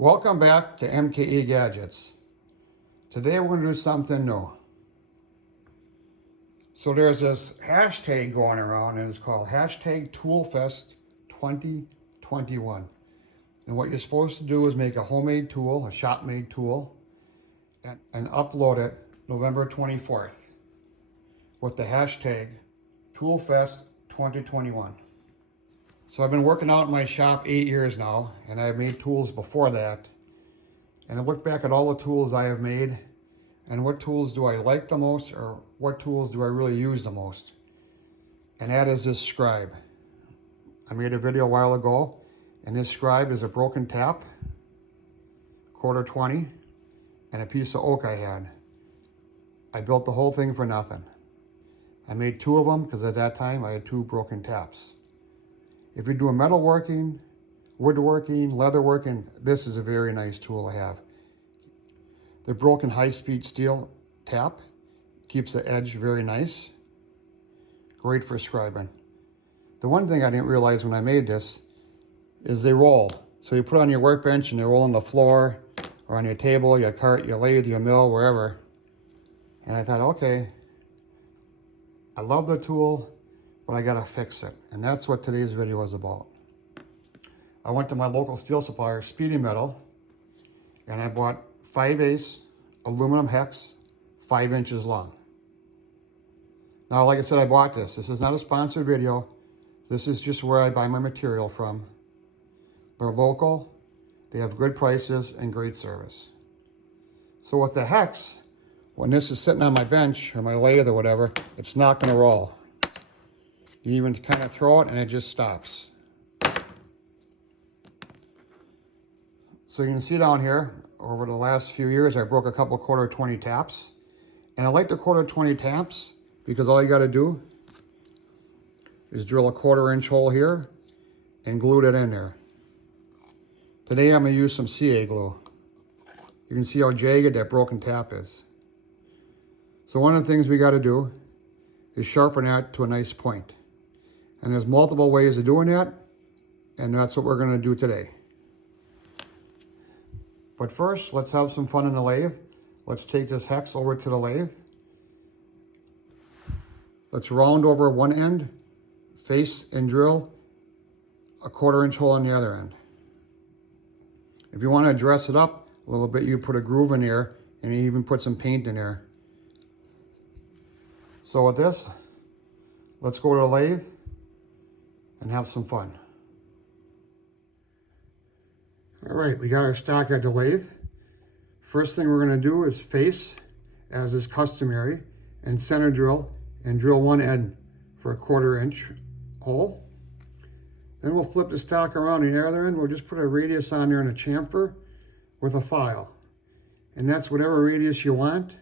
Welcome back to MKE Gadgets. Today we're going to do something new. So there's this hashtag going around and it's called hashtag ToolFest 2021. And what you're supposed to do is make a homemade tool, a shop-made tool, and upload it November 24th with the hashtag ToolFest 2021. So I've been working out in my shop 8 years now, and I've made tools before that. And I look back at all the tools I have made, and what tools do I like the most, or what tools do I really use the most? And that is this Scribe. I made a video a while ago, and this Scribe is a broken tap, 1/4-20, and a piece of oak I had. I built the whole thing for nothing. I made 2 of them because at that time I had 2 broken taps. If you're doing metalworking, woodworking, leatherworking, this is a very nice tool to have. The broken high-speed steel tap keeps the edge very nice. Great for scribing. The one thing I didn't realize when I made this is they roll. So you put it on your workbench and they roll on the floor or on your table, your cart, your lathe, your mill, wherever. And I thought, okay, I love the tool, but I gotta fix it. And that's what today's video is about. I went to my local steel supplier, Speedy Metal, and I bought 5/8 aluminum hex, 5 inches long. Now, like I said, I bought this. This is not a sponsored video. This is just where I buy my material from. They're local, they have good prices and great service. So with the hex, when this is sitting on my bench or my lathe or whatever, it's not gonna roll. You even kind of throw it and it just stops. So you can see down here, over the last few years, I broke a couple 1/4-20 taps. And I like the 1/4-20 taps because all you gotta do is drill a 1/4-inch hole here and glue it in there. Today I'm gonna use some CA glue. You can see how jagged that broken tap is. So one of the things we gotta do is sharpen that to a nice point. And there's multiple ways of doing that, and that's what we're gonna do today. But first, let's have some fun in the lathe. Let's take this hex over to the lathe. Let's round over one end, face and drill a 1/4-inch hole on the other end. If you wanna dress it up a little bit, you put a groove in there and you even put some paint in there. So with this, let's go to the lathe and have some fun. All right, we got our stock at the lathe. First thing we're gonna do is face, as is customary, and center drill, and drill one end for a 1/4-inch hole. Then we'll flip the stock around the other end. We'll just put a radius on there and a chamfer with a file. And that's whatever radius you want.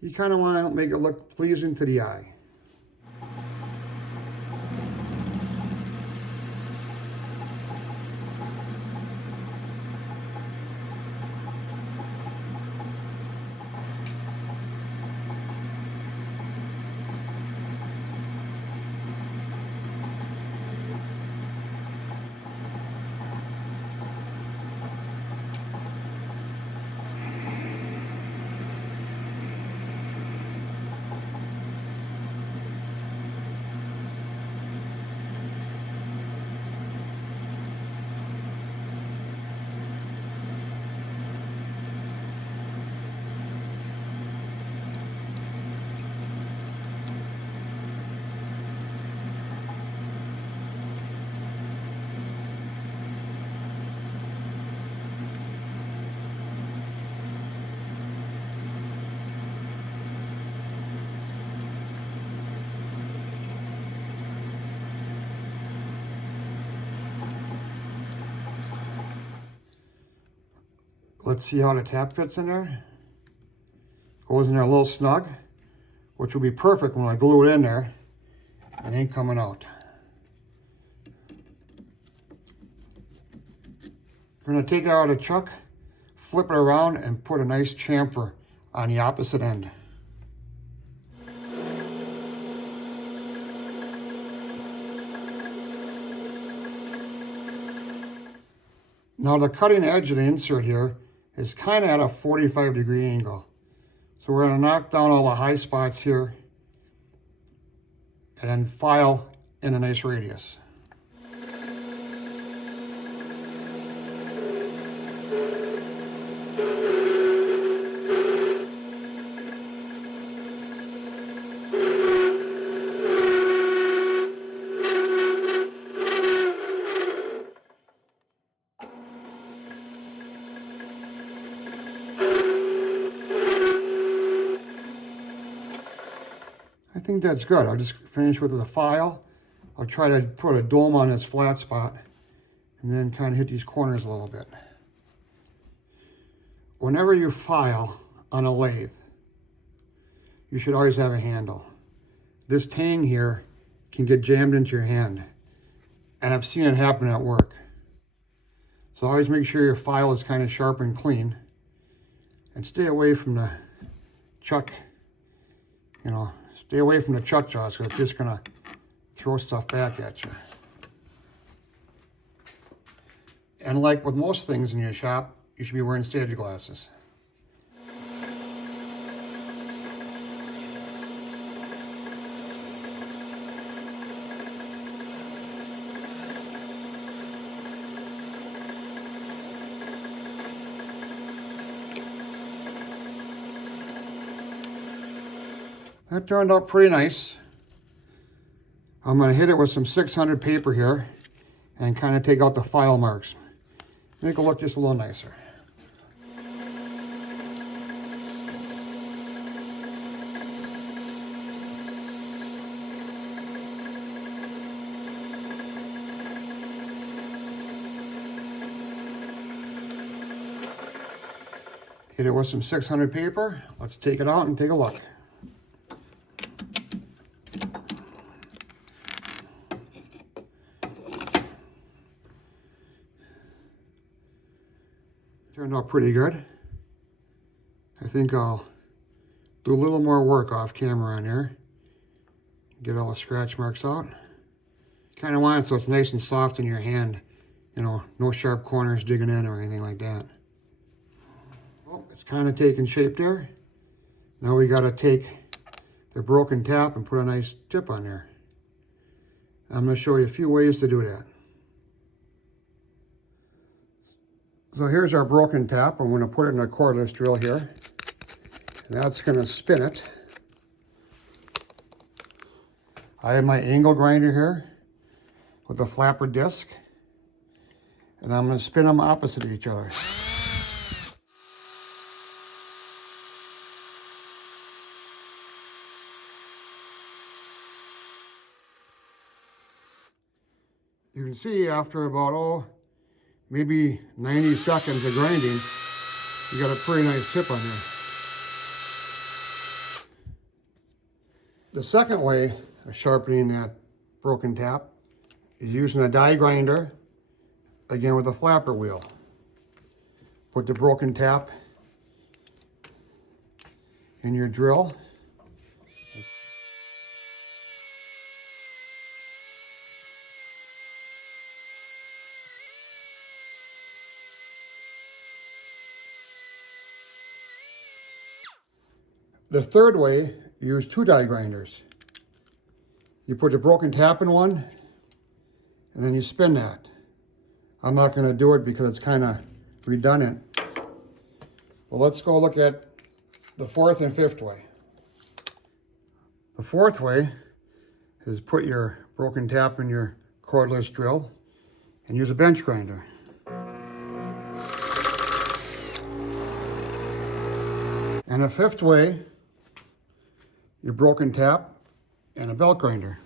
You kind of want to make it look pleasing to the eye. Let's see how the tap fits in there. Goes in there a little snug, which will be perfect when I glue it in there. It ain't coming out. We're gonna take it out of the chuck, flip it around, and put a nice chamfer on the opposite end. Now the cutting edge of the insert here is kind of at a 45-degree angle. So we're going to knock down all the high spots here and then file in a nice radius. I think that's good. I'll just finish with the file. I'll try to put a dome on this flat spot and then kind of hit these corners a little bit. Whenever you file on a lathe, you should always have a handle. This tang here can get jammed into your hand, and I've seen it happen at work. So always make sure your file is kind of sharp and clean, and stay away from the chuck, stay away from the chuck jaws, because it's just going to throw stuff back at you. And like with most things in your shop, you should be wearing safety glasses. That turned out pretty nice. I'm going to hit it with some 600 paper here and kind of take out the file marks. Make it look just a little nicer. Hit it with some 600 paper. Let's take it out and take a look. Turned out pretty good. I think I'll do a little more work off camera on here. Get all the scratch marks out. Kind of want it so it's nice and soft in your hand. No sharp corners digging in or anything like that. Well, it's kind of taking shape there. Now we got to take the broken tap and put a nice tip on there. I'm going to show you a few ways to do that. So here's our broken tap. I'm going to put it in a cordless drill here. And that's going to spin it. I have my angle grinder here with a flapper disc. And I'm going to spin them opposite of each other. You can see after about, maybe 90 seconds of grinding, you got a pretty nice tip on there. The second way of sharpening that broken tap is using a die grinder, again with a flapper wheel. Put the broken tap in your drill. The third way, you use two die grinders. You put the broken tap in one, and then you spin that. I'm not going to do it because it's kind of redundant. Well, let's go look at the fourth and fifth way. The fourth way is put your broken tap in your cordless drill and use a bench grinder. And the fifth way, your broken tap and a belt grinder.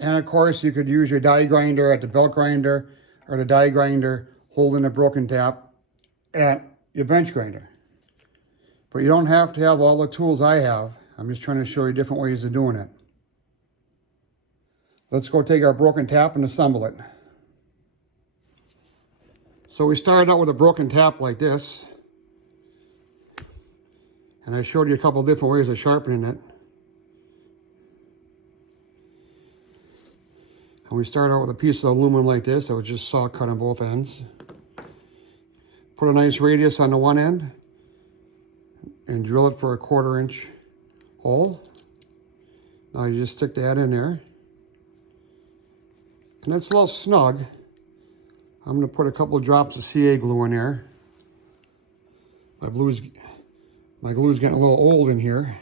And of course, you could use your die grinder at the belt grinder or the die grinder holding a broken tap at your bench grinder. But you don't have to have all the tools I have. I'm just trying to show you different ways of doing it. Let's go take our broken tap and assemble it. So we started out with a broken tap like this. And I showed you a couple different ways of sharpening it. And we start out with a piece of aluminum like this that was just saw cut on both ends. Put a nice radius on the one end and drill it for a 1/4 inch hole. Now you just stick that in there. And that's a little snug. I'm going to put a couple of drops of CA glue in there. My glue's getting a little old in here.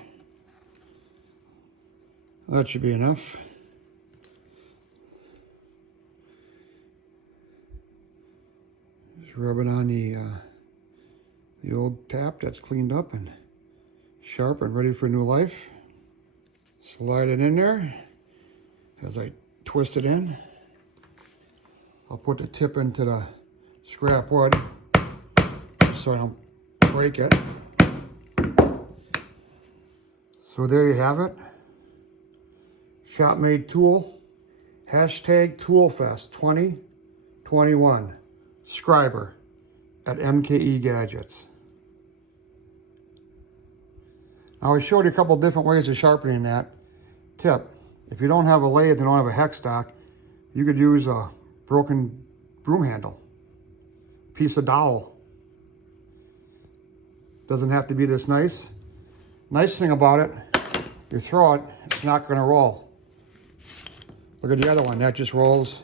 That should be enough. Just rub it on the old tap that's cleaned up and sharp and ready for new life. Slide it in there as I twist it in. I'll put the tip into the scrap wood so I don't break it. So there you have it. Shop made tool. Hashtag ToolFest 2021. Scriber at MKE Gadgets. Now I showed you a couple different ways of sharpening that. Tip, if you don't have a lathe and don't have a hex stock, you could use a broken broom handle, piece of dowel. Doesn't have to be this nice. Nice thing about it, you throw it, it's not going to roll. Look at the other one, that just rolls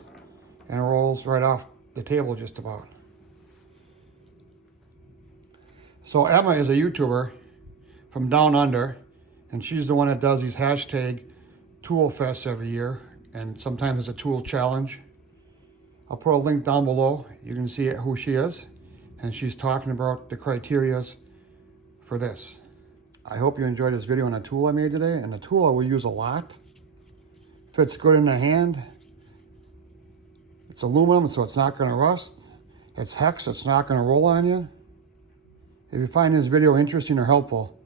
and rolls right off the table just about. So Emma is a YouTuber from down under, and she's the one that does these hashtag tool fests every year, and sometimes it's a tool challenge. I'll put a link down below. You can see who she is, and she's talking about the criterias for this. I hope you enjoyed this video on a tool I made today, and the tool I will use a lot. Fits good in the hand. It's aluminum, so it's not going to rust. It's hex, so it's not going to roll on you. If you find this video interesting or helpful,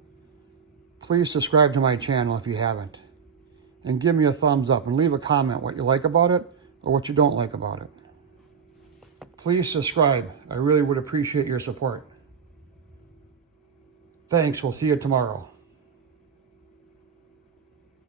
please subscribe to my channel if you haven't. And give me a thumbs up and leave a comment what you like about it or what you don't like about it. Please subscribe. I really would appreciate your support. Thanks. We'll see you tomorrow.